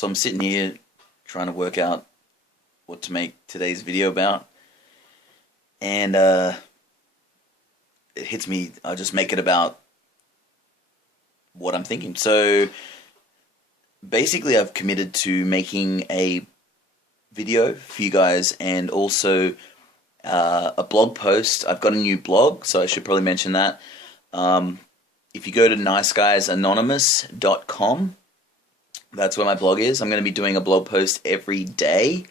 So I'm sitting here trying to work out what to make today's video about, and it hits me. I'll just make it about what I'm thinking. So basically, I've committed to making a video for you guys, and also a blog post. I've got a new blog, so I should probably mention that. If you go to niceguysanonymous.com, that's where my blog is. I'm going to be doing a blog post every day,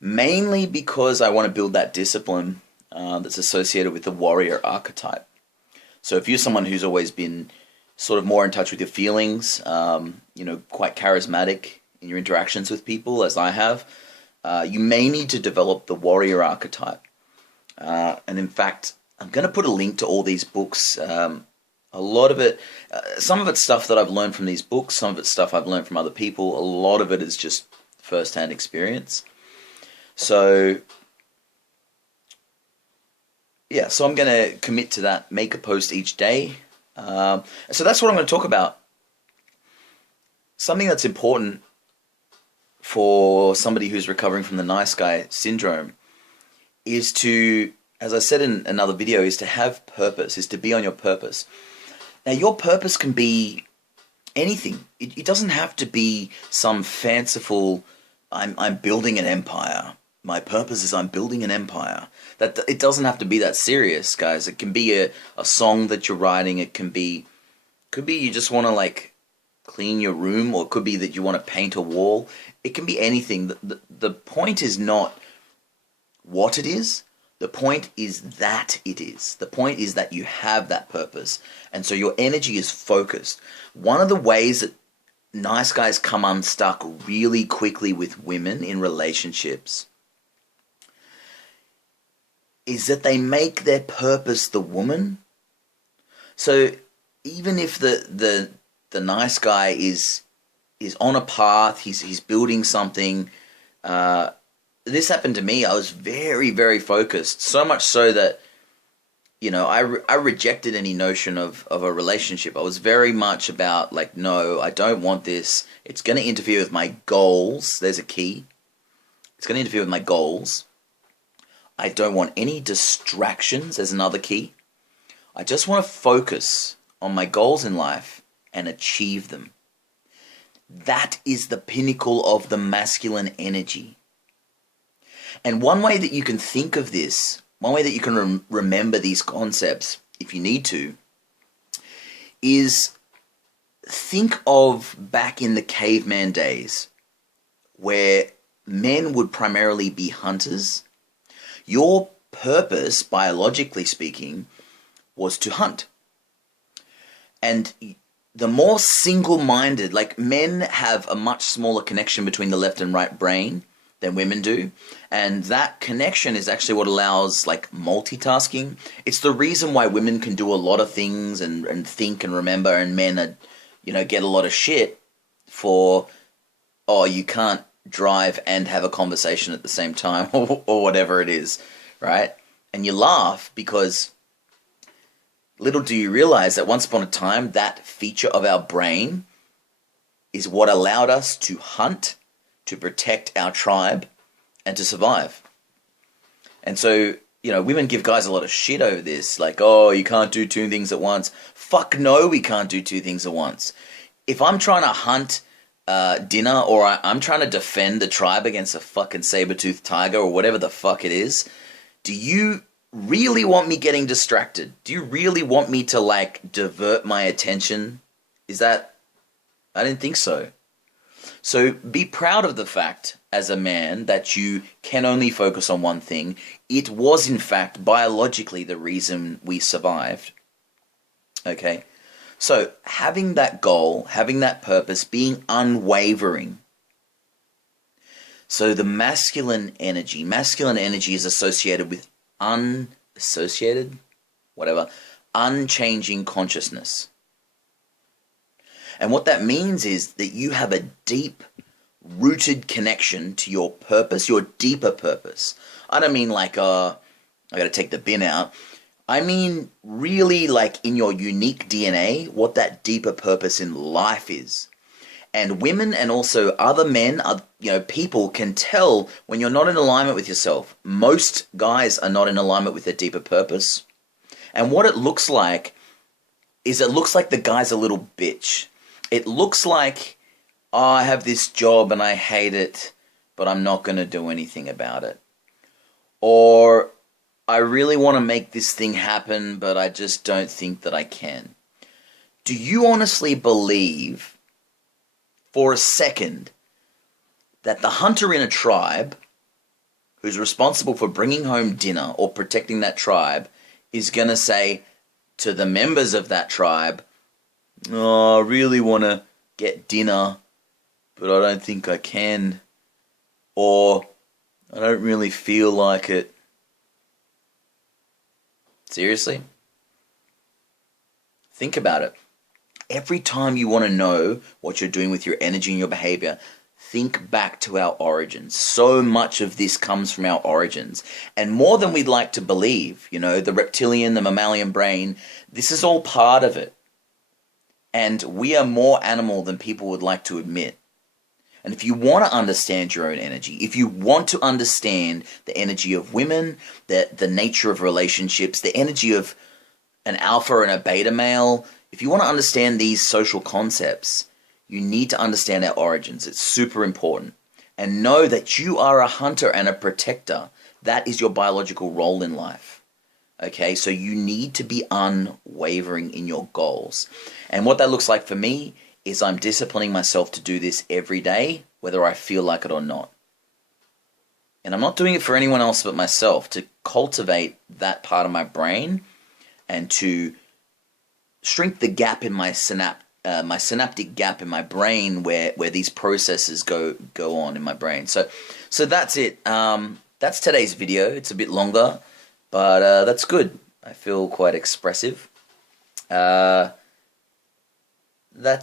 mainly because I want to build that discipline that's associated with the warrior archetype. So if you're someone who's always been sort of more in touch with your feelings, quite charismatic in your interactions with people, as I have, you may need to develop the warrior archetype. And in fact, I'm going to put a link to all these books. A lot of it, some of it's stuff that I've learned from these books, some of it's stuff I've learned from other people. A lot of it is just first-hand experience. So, yeah, so I'm going to commit to that, make a post each day. So that's what I'm going to talk about. Something that's important for somebody who's recovering from the nice guy syndrome is to, as I said in another video, is to have purpose, is to be on your purpose. Now, your purpose can be anything. It doesn't have to be some fanciful, I'm building an empire. My purpose is I'm building an empire. That it doesn't have to be that serious, guys. It can be a song that you're writing. It could be you just want to like clean your room, or it could be that you want to paint a wall. It can be anything. The point is not what it is. The point is that it is. The point is that you have that purpose. And so your energy is focused. One of the ways that nice guys come unstuck really quickly with women in relationships is that they make their purpose the woman. So even if the nice guy is on a path, he's building something, this happened to me. I was very, very focused. So much so that, I rejected any notion of a relationship. I was very much about, like, no, I don't want this. It's going to interfere with my goals. There's a key. It's going to interfere with my goals. I don't want any distractions. There's another key. I just want to focus on my goals in life and achieve them. That is the pinnacle of the masculine energy. And one way that you can think of this, one way that you can remember these concepts, if you need to, is think of back in the caveman days where men would primarily be hunters. Your purpose, biologically speaking, was to hunt. And the more single-minded, like men have a much smaller connection between the left and right brain than women do. And that connection is actually what allows like multitasking. It's the reason why women can do a lot of things and think and remember, and men are, get a lot of shit for, you can't drive and have a conversation at the same time or whatever it is, right? And you laugh because little do you realize that once upon a time, that feature of our brain is what allowed us to hunt, to protect our tribe, and to survive. And so, women give guys a lot of shit over this, like, oh, you can't do two things at once. Fuck no, we can't do two things at once. If I'm trying to hunt dinner, or I'm trying to defend the tribe against a fucking saber-toothed tiger or whatever the fuck it is, do you really want me getting distracted? Do you really want me to, like, divert my attention? I didn't think so. So be proud of the fact, as a man, that you can only focus on one thing. It was, in fact, biologically the reason we survived. Okay? So having that goal, having that purpose, being unwavering. So the masculine energy is associated with unchanging consciousness. And what that means is that you have a deep rooted connection to your purpose, your deeper purpose. I don't mean like, I gotta take the bin out. I mean really like in your unique DNA, what that deeper purpose in life is. And women and also other men, people can tell when you're not in alignment with yourself. Most guys are not in alignment with their deeper purpose. And what it looks like is the guy's a little bitch. It looks like, oh, I have this job and I hate it, but I'm not going to do anything about it. Or I really want to make this thing happen, but I just don't think that I can. Do you honestly believe for a second that the hunter in a tribe who's responsible for bringing home dinner or protecting that tribe is going to say to the members of that tribe, oh, I really want to get dinner, but I don't think I can, or I don't really feel like it? Seriously? Think about it. Every time you want to know what you're doing with your energy and your behavior, think back to our origins. So much of this comes from our origins. And more than we'd like to believe, the reptilian, the mammalian brain, this is all part of it. And we are more animal than people would like to admit. And if you want to understand your own energy, if you want to understand the energy of women, the nature of relationships, the energy of an alpha and a beta male, if you want to understand these social concepts, you need to understand our origins. It's super important. And know that you are a hunter and a protector. That is your biological role in life. Okay, so you need to be unwavering in your goals. And what that looks like for me is I'm disciplining myself to do this every day, whether I feel like it or not. And I'm not doing it for anyone else but myself, to cultivate that part of my brain and to shrink the gap in my synaptic gap in my brain where these processes go on in my brain. So that's it. That's today's video. It's a bit longer, but that's good. I feel quite expressive. That's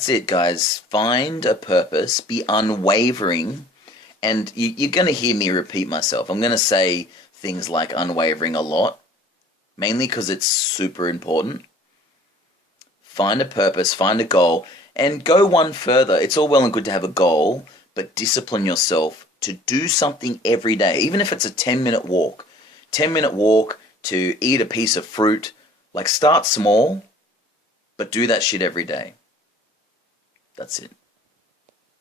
it, guys. Find a purpose, be unwavering, and you're going to hear me repeat myself. I'm going to say things like unwavering a lot, mainly because it's super important. Find a purpose, find a goal, and go one further. It's all well and good to have a goal, but discipline yourself to do something every day, even if it's a 10-minute walk. 10-minute walk to eat a piece of fruit. Like, start small, but do that shit every day. That's it.